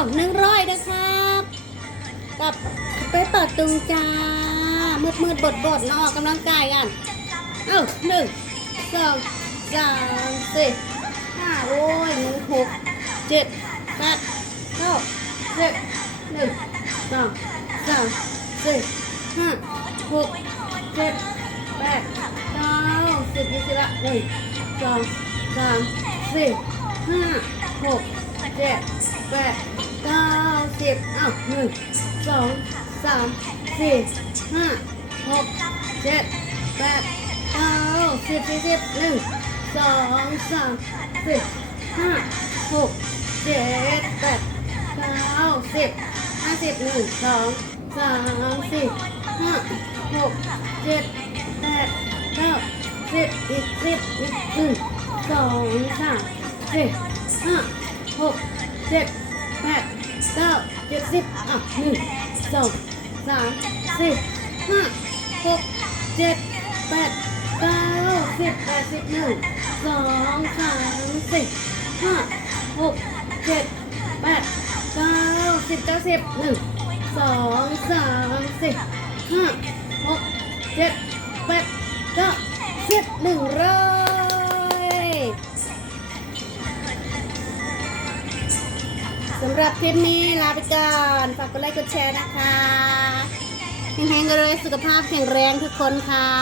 าหนึ่งร้อยนะครับ กับไปเปิดตุงจ้า มืดมืดบดบดเนาะกกำลังกายกัน เอ้าหนึ่งสองสามสี่ห้าโอ้ยหนึ่งหกเจ็ดแปดเก้าสิบหนึ่งสองสามสี่ห้าหกเจ็ดแปดเก้าสิบยี่สิบละหนึ่งสองสามสี่ห้าหกเจ็ด แปดเก้าสิบอ้าวหนึ่งสองสามสี่ห้าหกเจ็ดแปดเก้าสิบสี่สิบหนึ่งสองสามสี่ห้าหกเจ็ดแปดเก้าสิบห้าสิบหนึ่งสองสามสี่ห้าหกเจ็ดแปดเก้าสิบอีกสิบอีกหนึ่งสองสามสี่ห้าหก เจ็ดแปดเก้าเจ็ดสิบอะหนึ่งสองสามสี่ห้าหกเจ็ดแปดเก้าสิบแปดสิบหนึ่งสองสามสี่ห้าหกเจ็ดแปดเก้าสิบเก้าสิบหนึ่งสองสามสี่ห้าหกเจ็ดแปดเก้าสิบหนึ่งร้อย สำหรับคลิปนี้ลาไปก่อน ฝากกดไลค์กดแชร์นะคะแข็งๆกันเลยสุขภาพแข็งแรงทุกคนค่ะ